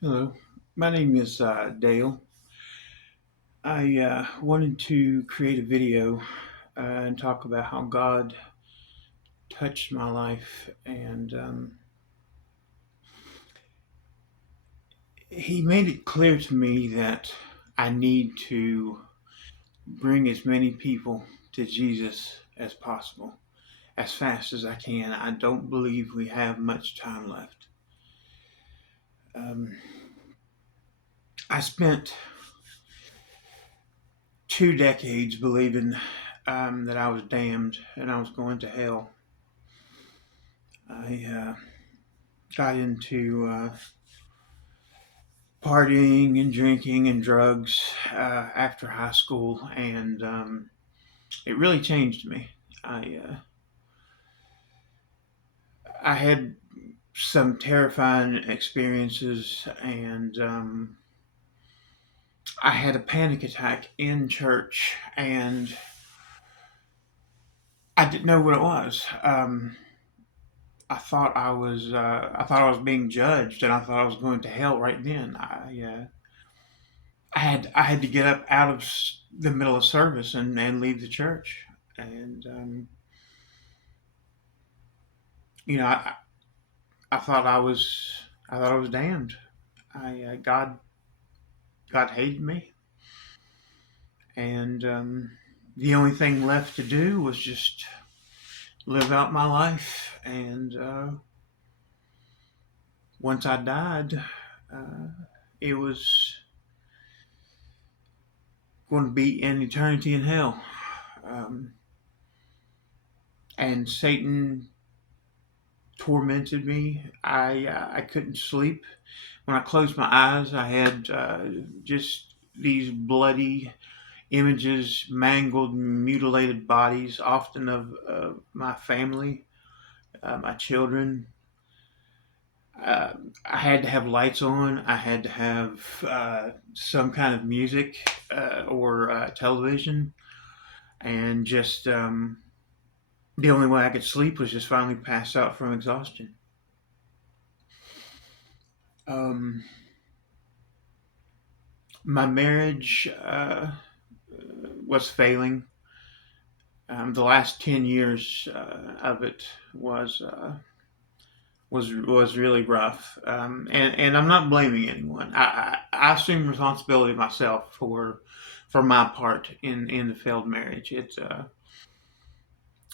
Hello, my name is Dale. I wanted to create a video and talk about how God touched my life, and He made it clear to me that I need to bring as many people to Jesus as possible, as fast as I can. I don't believe we have much time left. Um, I spent 2 decades believing that I was damned and I was going to hell. I got into partying and drinking and drugs after high school, and it really changed me. I had some terrifying experiences, and I had a panic attack in church, and I didn't know what it was. I thought I was being judged, and I thought I was going to hell right then. I had to get up out of the middle of service and leave the church, and you know I thought I thought I was damned. God hated me, and the only thing left to do was just live out my life. And once I died, uh, it was going to be an eternity in hell. Um, and Satan tormented me. I couldn't sleep. When I closed my eyes, I had just these bloody images, mangled, mutilated bodies, often of my family, my children. Uh, I had to have lights on. I had to have some kind of music or television, and just the only way I could sleep was just finally pass out from exhaustion. Um, my marriage was failing. The last 10 years of it was was really rough, and I'm not blaming anyone. I assume responsibility myself for my part in the failed marriage.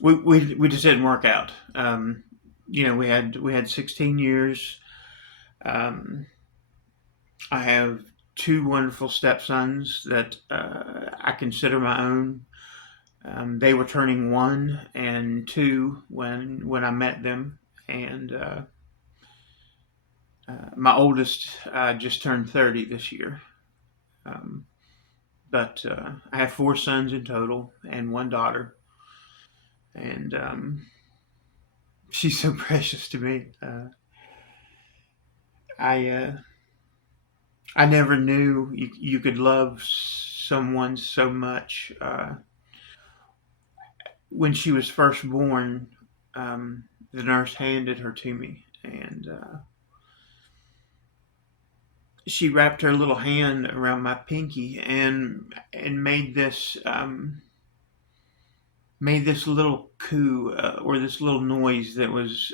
We just didn't work out. We had 16 years. Um, I have two wonderful stepsons that I consider my own. They were turning 1 and 2 when I met them, and my oldest just turned 30 this year. Um, but I have 4 sons in total and 1 daughter, and she's so precious to me. I I never knew you could love someone so much. When she was first born, the nurse handed her to me, and she wrapped her little hand around my pinky and made this little coo or this little noise that was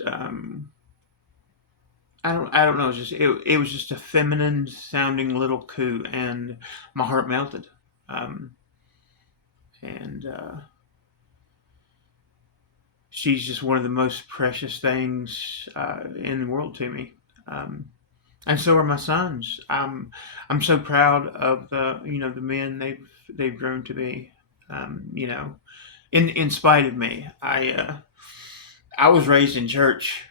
I don't know, it was just a feminine sounding little coo, and my heart melted. Um, and She's just one of the most precious things in the world to me. Um, and so are my sons. I'm so proud of the men they've grown to be. You know, in spite of me, I was raised in church.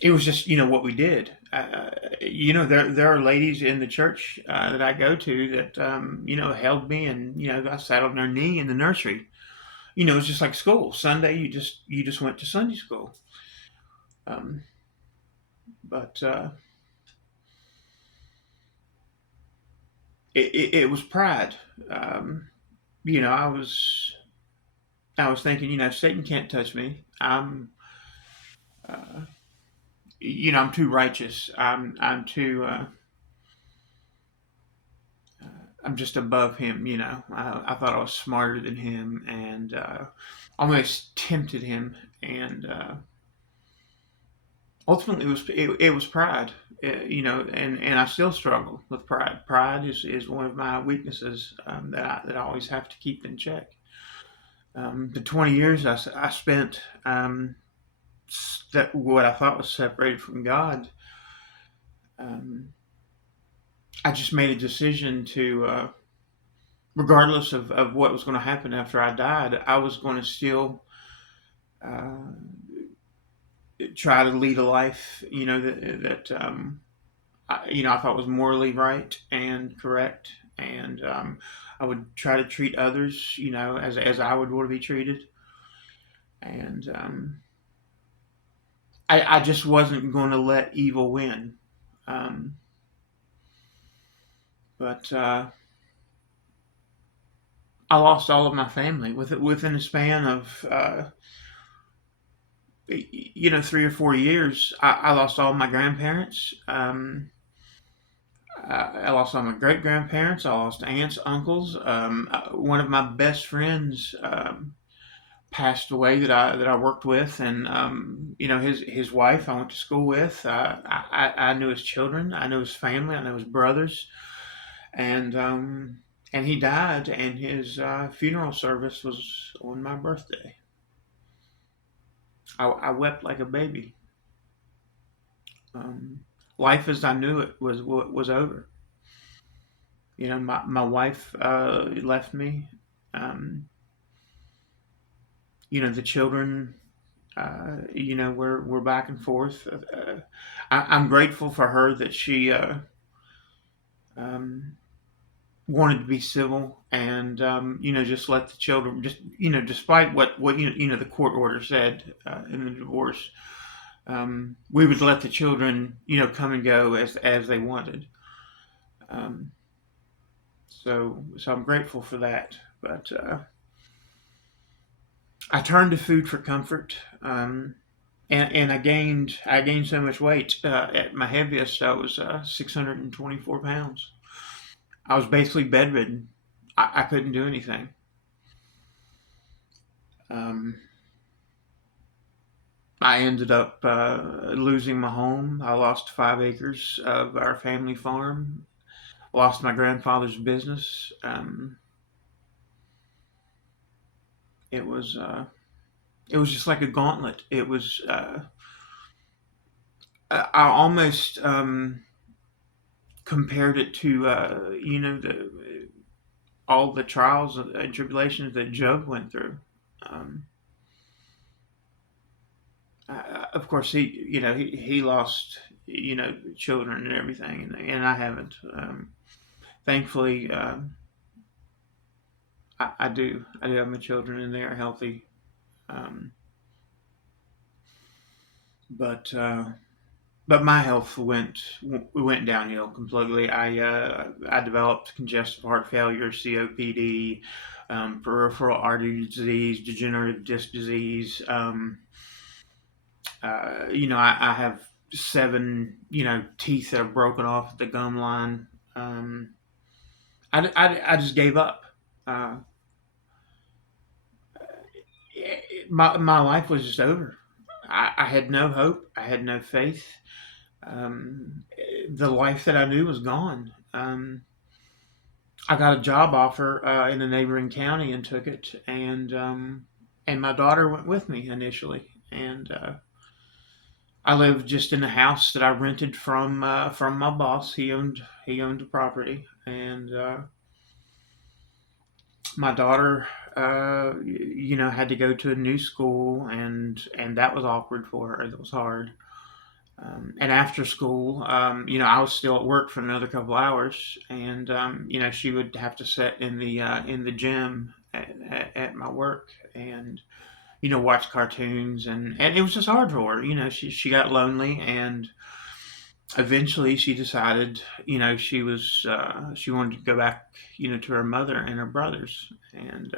It was just what we did. There are ladies in the church that I go to that held me, and I sat on their knee in the nursery. It's just like school. Sunday, you just went to Sunday school. Um, but it was pride. Um, you know, I was thinking, Satan can't touch me. Uh, I'm too righteous. I'm too. I'm just above him. I thought I was smarter than him, and almost tempted him. And ultimately, it was pride. And I still struggle with pride. Pride is one of my weaknesses, that I always have to keep in check. The 20 years I spent, that what I thought was separated from God, um, I just made a decision to, regardless of what was going to happen after I died, I was going to still uh, try to lead a life, I thought was morally right and correct, and I would try to treat others, as I would want to be treated, and I just wasn't going to let evil win. Um, but I lost all of my family within a span of 3 or 4 years. I lost all my grandparents. I lost all my great grandparents. I lost aunts, uncles. One of my best friends passed away that I worked with, and his wife I went to school with. I knew his children. I knew his family. I knew his brothers, and he died. And his funeral service was on my birthday. I wept like a baby. Um, Life as I knew it was over. My wife left me. Um, the children, we're back and forth. I'm grateful for her that she um, wanted to be civil and just let the children just despite what the court order said in the divorce. We would let the children come and go as they wanted. Um, so I'm grateful for that. But I turned to food for comfort. And I gained so much weight. At my heaviest, I was 624 pounds. I was basically bedridden. I couldn't do anything. Um, I ended up losing my home. I lost 5 acres of our family farm. Lost my grandfather's business. It was uh, it was just like a gauntlet. It was. I almost compared it to the all the trials and tribulations that Job went through. Um, of course, he lost children and everything, and I haven't. Thankfully, I do have my children, and they are healthy. Um, but my health went downhill completely. I developed congestive heart failure, COPD, peripheral artery disease, degenerative disc disease. I have seven teeth that are broken off at the gum line. Um, I just gave up. Uh, my life was just over. I had no hope. I had no faith. Um, the life that I knew was gone. I got a job offer in a neighboring county and took it, and my daughter went with me initially, and I lived just in a house that I rented from my boss. He owned the property, and my daughter, had to go to a new school, and that was awkward for her. It was hard. And after school, I was still at work for another couple hours, and she would have to sit in the gym at my work and watch cartoons, and it was just hard for her. She got lonely, and eventually she decided she wanted to go back to her mother and her brothers, and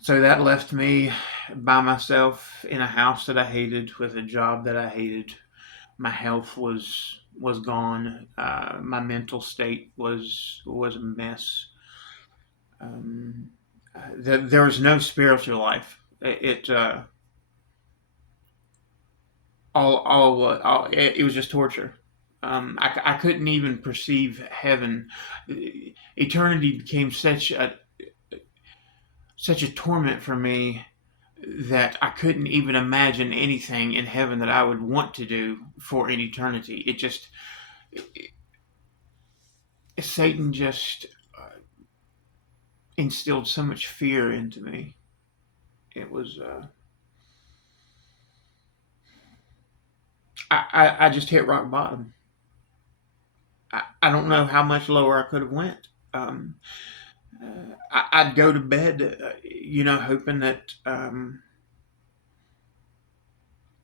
So that left me by myself in a house that I hated, with a job that I hated. My health was gone. My mental state was a mess. Um, there was no spiritual life. It was just torture. I couldn't even perceive heaven. Eternity became such a torment for me that I couldn't even imagine anything in heaven that I would want to do for an eternity. Satan just instilled so much fear into me. It was I just hit rock bottom. I don't know how much lower I could have went. I'd go to bed, hoping that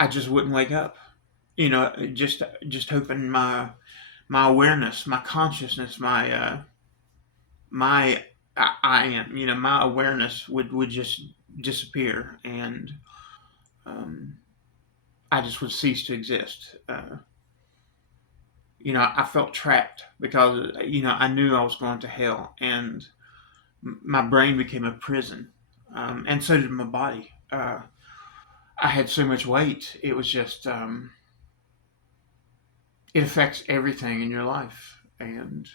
I just wouldn't wake up. Just hoping my awareness, my consciousness, my I am, my awareness would just disappear, and um, I just would cease to exist. I felt trapped because I knew I was going to hell, and my brain became a prison, and so did my body. I had so much weight; it was just it affects everything in your life, and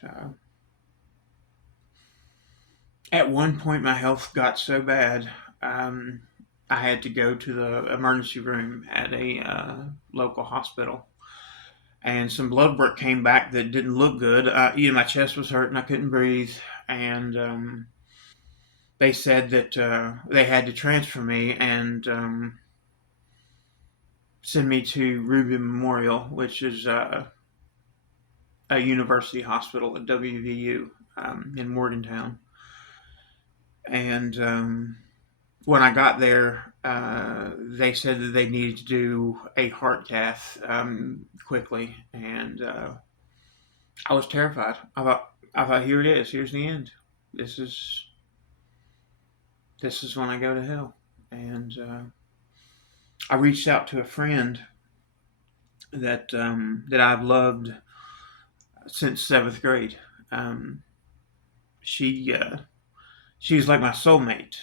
at one point, my health got so bad. Um, I had to go to the emergency room at a local hospital, and some blood work came back that didn't look good. My chest was hurting, I couldn't breathe, and they said that they had to transfer me and send me to Ruby Memorial, which is a university hospital at WVU in Morgantown. And when I got there, they said that they needed to do a heart cath quickly, and I was terrified. I thought, here it is. Here's the end. This is this is when I go to hell. And I reached out to a friend that I've loved since seventh grade. Um, she she's like my soulmate.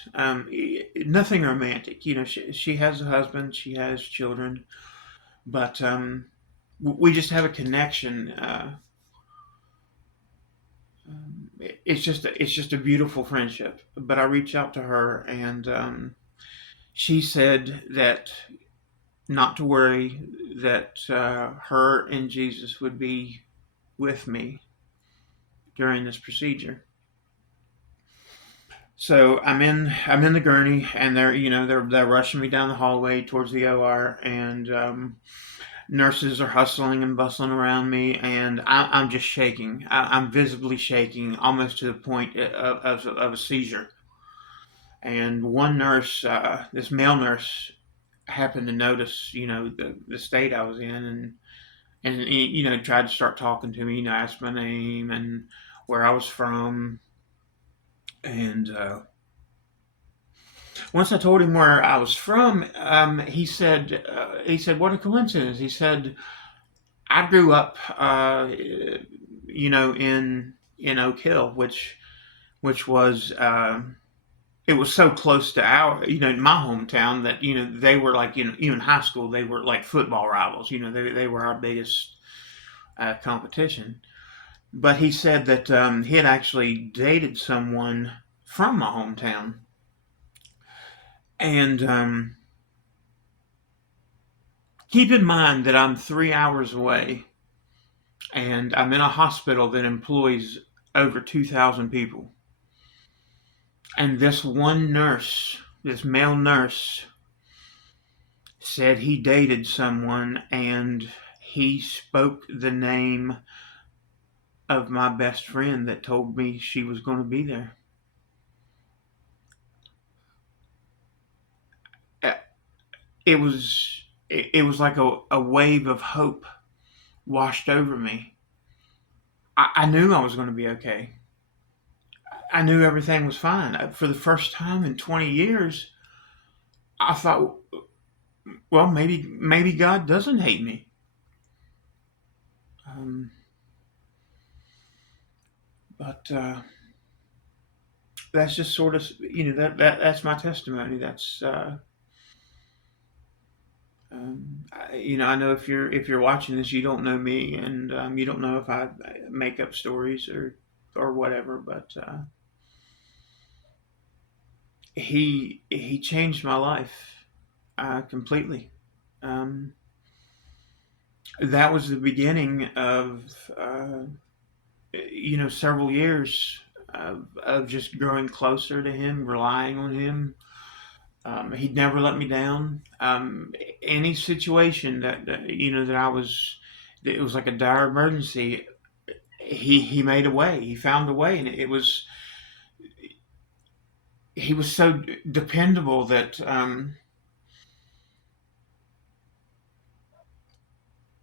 Nothing romantic, She has a husband, she has children, but we just have a connection. It's just a beautiful friendship. But I reached out to her, and she said that not to worry, that her and Jesus would be with me during this procedure. So I'm in the gurney, and they're rushing me down the hallway towards the OR, and nurses are hustling and bustling around me, and I'm just shaking. I'm visibly shaking, almost to the point of a seizure. And one nurse, this male nurse, happened to notice, the state I was in, and tried to start talking to me. Asked my name and where I was from, and once I told him where I was from, he said, "What a coincidence." He said, "I grew up, in Oak Hill, which was it was so close to my hometown that they were like, even high school they were like football rivals. They were our biggest competition." But he said that he had actually dated someone from my hometown, and keep in mind that I'm 3 hours away, and I'm in a hospital that employs over 2,000 people. And this one nurse, this male nurse, said he dated someone, and he spoke the name of my best friend that told me she was going to be there. Uh, it was like a wave of hope washed over me. I knew I was going to be okay. I knew everything was fine. For the first time in 20 years, I thought, well, maybe God doesn't hate me. Um, but that's just sort of, that's my testimony. That's I know if you're watching this, you don't know me, and you don't know if I make up stories or whatever. But he changed my life completely. Um, that was the beginning of several years of just growing closer to him, relying on him. He'd never let me down. Any situation that I was, that it was like a dire emergency. He made a way. He found a way, and he was so dependable that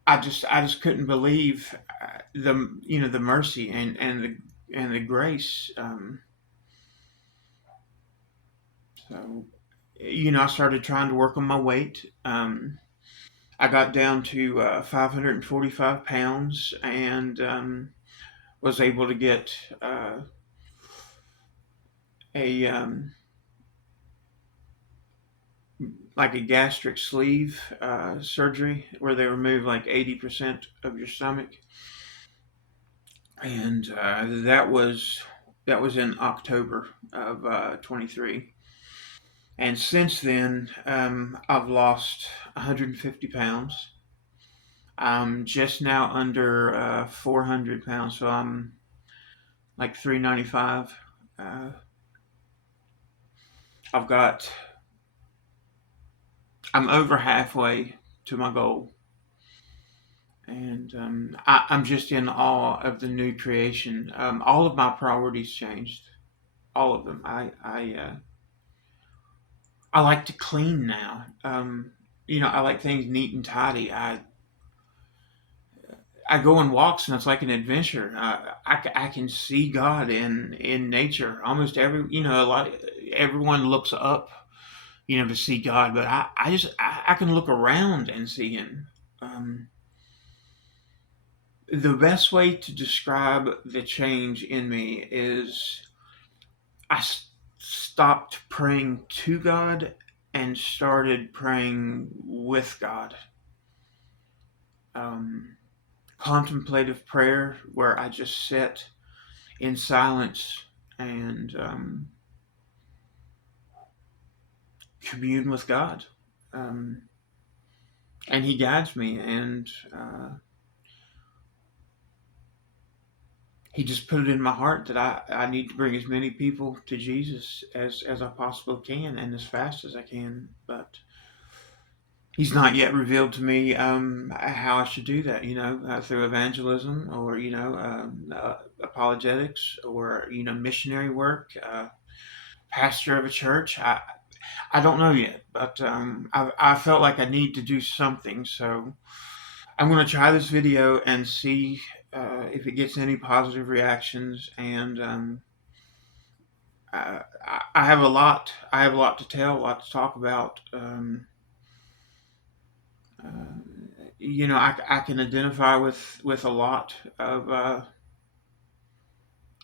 I just couldn't believe the mercy and the grace. So I started trying to work on my weight. I got down to 545 pounds, and was able to get a like a gastric sleeve surgery where they remove like 80% of your stomach, and that was in October of 23. And since then, I've lost 150 pounds. I'm just now under 400 pounds, so I'm like 395. Uh, I've got, I'm over halfway to my goal, and I'm just in awe of the new creation. All of my priorities changed, all of them. I like to clean now. I like things neat and tidy. I go on walks and it's like an adventure. I can see God in nature. Almost everyone looks up, to see God, but I can look around and see Him. Um, the best way to describe the change in me is stopped praying to God and started praying with God. Um, Contemplative prayer where I just sit in silence and commune with God. Um, and He guides me, and He just put it in my heart that I need to bring as many people to Jesus as I possibly can and as fast as I can. But He's not yet revealed to me how I should do that, through evangelism or, apologetics or, missionary work, pastor of a church. I don't know yet, but I felt like I need to do something. So I'm going to try this video and see if it gets any positive reactions. And I have a lot. I have a lot to tell, a lot to talk about. I can identify with a lot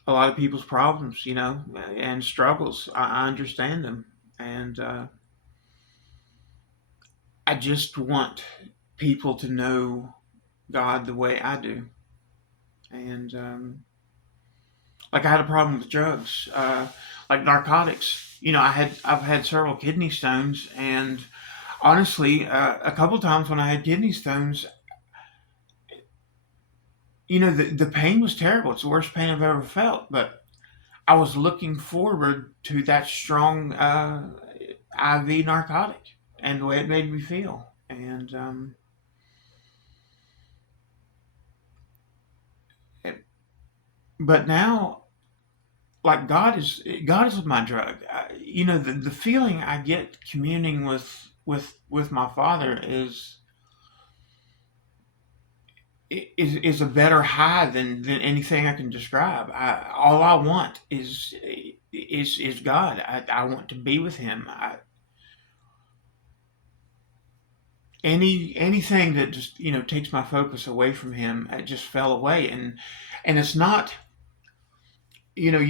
of people's problems, and struggles. I understand them, and I just want people to know God the way I do. And like I had a problem with drugs, like narcotics. I've had several kidney stones, and honestly, a couple times when I had kidney stones, the pain was terrible. It's the worst pain I've ever felt. But I was looking forward to that strong IV narcotic and the way it made me feel. And it, but now, like God is my drug. The feeling I get communing with my Father is a better high than anything I can describe. All I want is is God. I want to be with Him. Anything that just takes my focus away from Him, it just fell away. And it's not, you know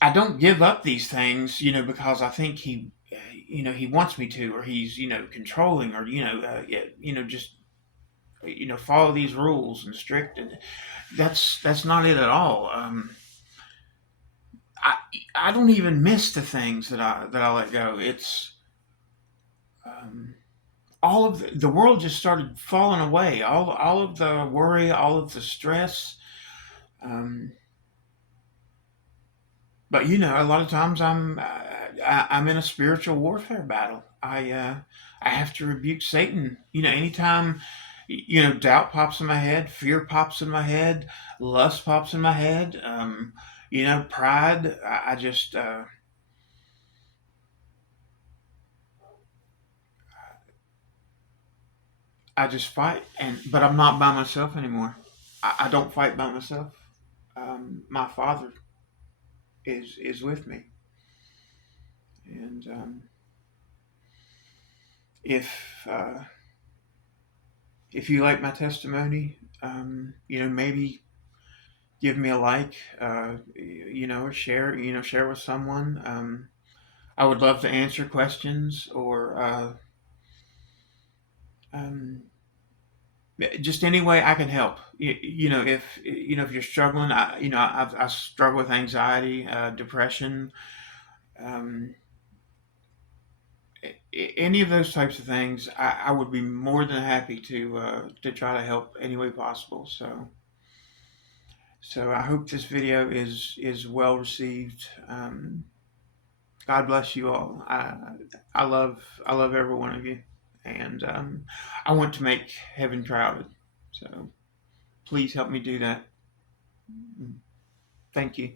I don't give up these things, because I think He wants me to, or He's controlling, or just follow these rules and strict, and that's not it at all. I I don't even miss the things that I let go. It's um, all of the world just started falling away. All of the worry, all of the stress. Um, but a lot of times I'm in a spiritual warfare battle. I have to rebuke Satan. Anytime doubt pops in my head, fear pops in my head, lust pops in my head. Pride. I just fight, but I'm not by myself anymore. I don't fight by myself. My Father is with me, and if uh, if you like my testimony, maybe give me a like, or share with someone. I would love to answer questions, or um, just any way I can help. If you're struggling, I struggle with anxiety, depression, um, any of those types of things. I would be more than happy to try to help any way possible. So I hope this video is well received. God bless you all. I love every one of you, and I want to make heaven crowded. So please help me do that. Thank you.